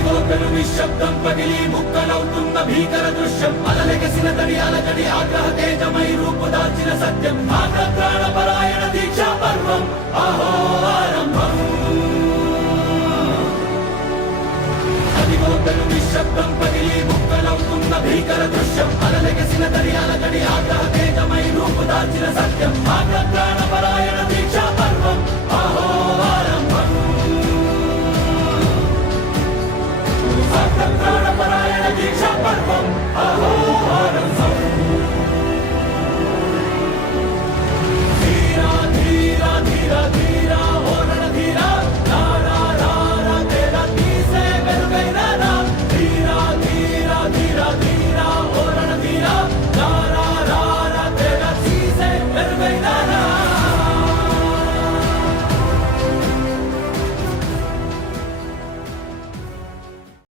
అదిగో పెను నిశ్శబ్దం పగిలి ముక్కలవుతున్న భీకర దృశ్యం అలలెగసిన తడి అలజడి ఆగ్రహ తేజమై రూపుదాల్చిన సత్యం ప్రాణపరాయణ దీక్షా పర్వం అహో ఆరంభం అదిగో పెను నిశ్శబ్దం పగిలి ముక్కలవుతున్న భీకర దృశ్యం అలలెగసిన తడి అలజడి ఆగ్రహ తేజమై రూపుదాల్చిన సత్యం ప్రాణపరాయణ దీక్షా పర్వం అహో ఆరంభం ప్రాణపరాయణ దీక్షా పర్వం అహో ఆరంభం